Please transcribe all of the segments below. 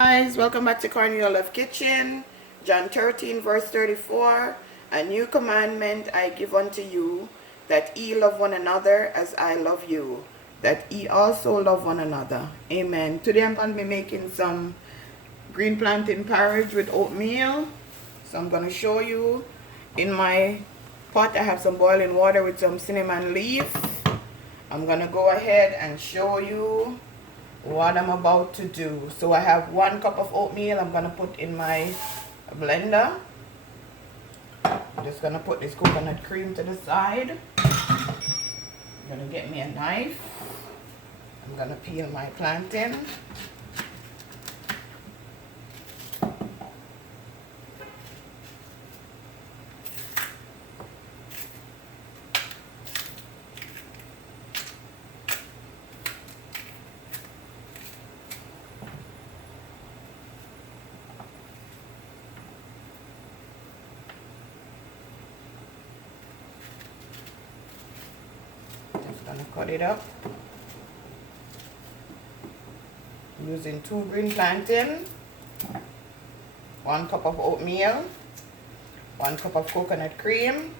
Guys, welcome back to Cornelialove Kitchen. John 13 verse 34. A new commandment I give unto you, that ye love one another as I love you, that ye also love one another. Amen. Today I'm going to be making some green plantain porridge with oatmeal. So I'm going to show you. In my pot I have some boiling water with some cinnamon leaf. I'm going to go ahead and show you what I'm about to do. So I have 1 cup of oatmeal I'm gonna put in my blender. I'm just gonna put this coconut cream to the side. I'm gonna get me a knife. I'm gonna peel my plantain. Just gonna cut it up using 2 green plantain, 1 cup of oatmeal, 1 cup of coconut cream,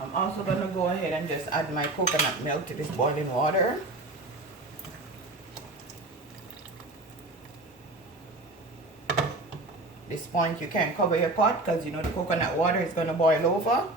I'm also going to go ahead and just add my coconut milk to this boiling water. At this point you can't cover your pot because you know the coconut water is going to boil over.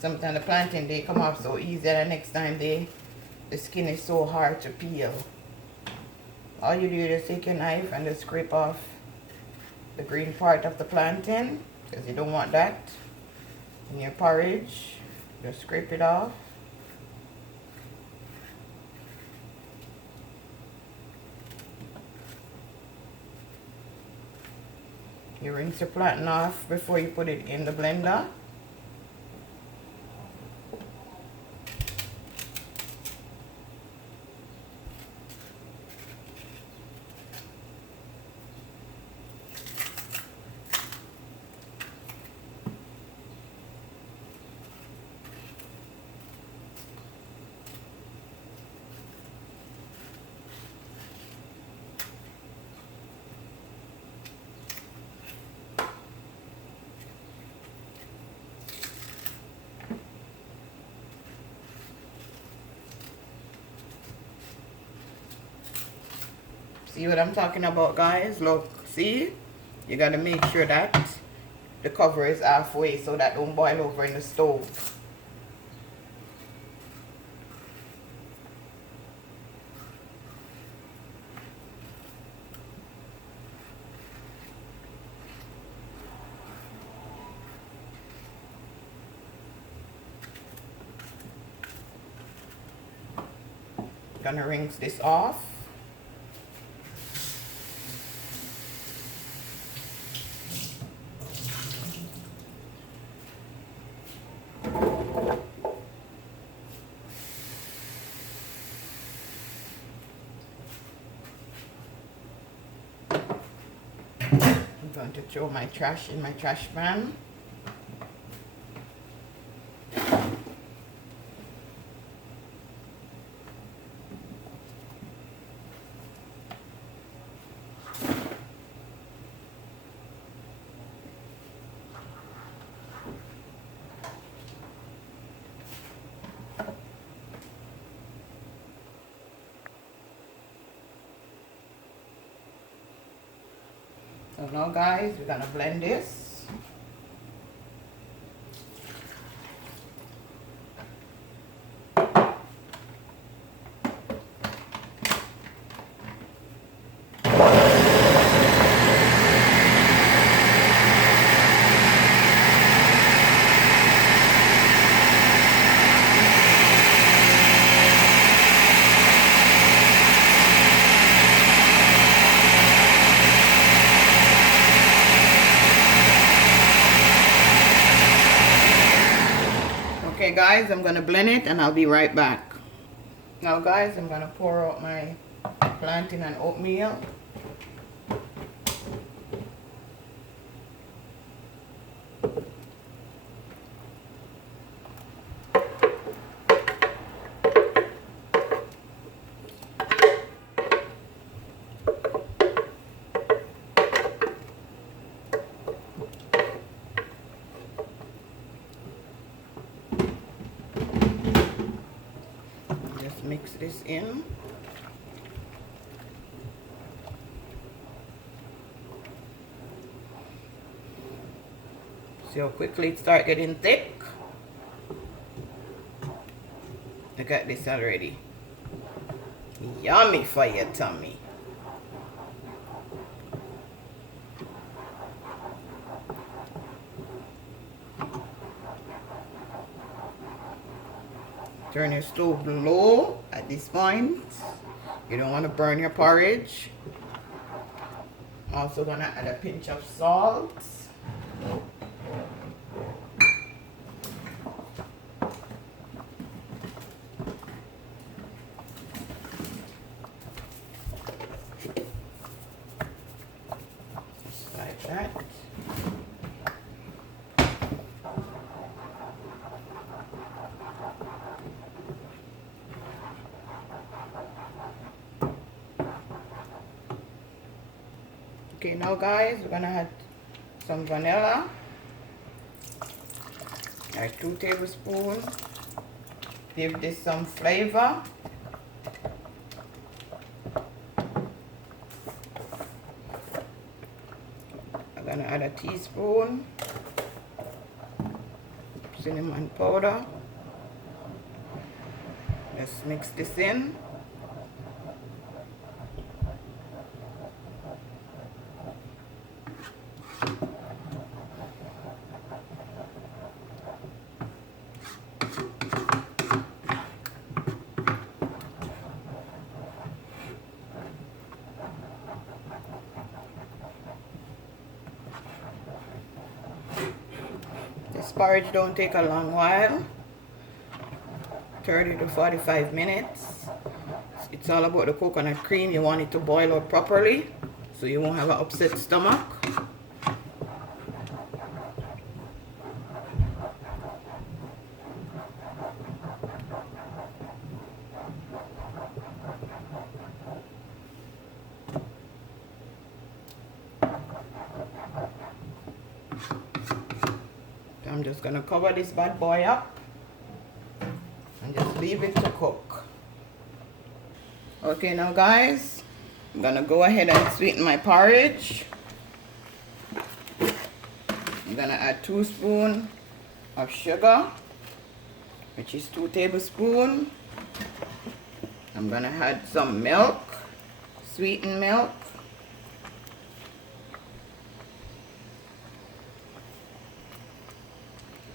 Sometimes the plantain they come off so easy, and the next time the skin is so hard to peel. All you do is just take your knife and just scrape off the green part of the plantain, because you don't want that in your porridge. Just scrape it off. You rinse your plantain off before you put it in the blender. See what I'm talking about, guys? Look, see? You gotta make sure that the cover is halfway so that don't boil over in the stove. Gonna rinse this off. I'm going to throw my trash in my trash pan. So now, guys, we're gonna blend this. Okay guys, I'm gonna blend it and I'll be right back. Now guys, I'm gonna pour out my plantain and oatmeal. Just mix this in. See how quickly it starts getting thick? Look at this already. Yummy for your tummy. Turn your stove low at this point. You don't want to burn your porridge. Also gonna add a pinch of salt. Just like that. Okay, now guys, we're gonna add some vanilla, like 2 tablespoons. Give this some flavor. I'm gonna add a teaspoon cinnamon powder. Let's mix this in. This porridge don't take a long while, 30 to 45 minutes. It's all about the coconut cream. You want it to boil out properly so you won't have an upset stomach. I'm just gonna cover this bad boy up and just leave it to cook. Okay, now guys, I'm gonna go ahead and sweeten my porridge. I'm gonna add 2 spoons of sugar, which is 2 tablespoons. I'm gonna add some milk, sweetened milk.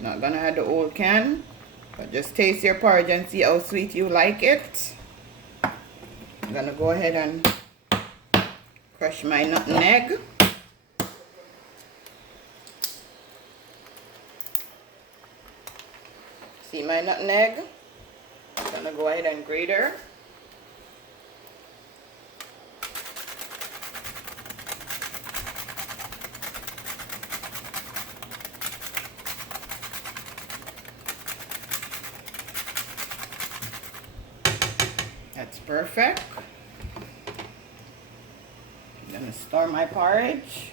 Not gonna add the whole can, but just taste your porridge and see how sweet you like it. I'm gonna go ahead and crush my nutmeg. See my nutmeg? I'm gonna go ahead and grate her. That's perfect. I'm gonna stir my porridge.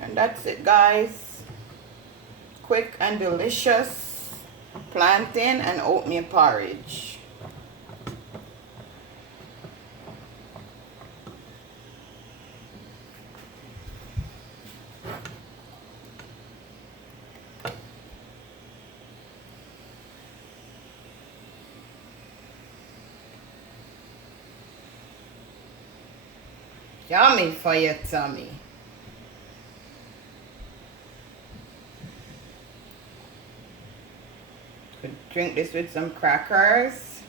And that's it, guys. Quick and delicious plantain and oatmeal porridge. Yummy for your tummy. Could drink this with some crackers.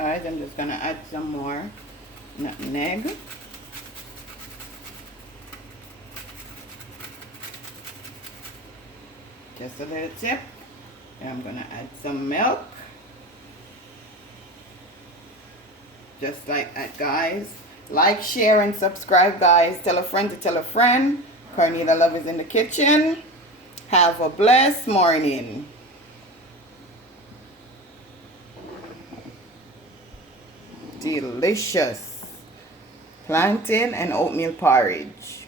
Guys, I'm just gonna add some more nutmeg. Just a little tip. And I'm gonna add some milk. Just like that, guys. Like, share, and subscribe, guys. Tell a friend to tell a friend. Cornelia Love is in the kitchen. Have a blessed morning. Delicious plantain and oatmeal porridge.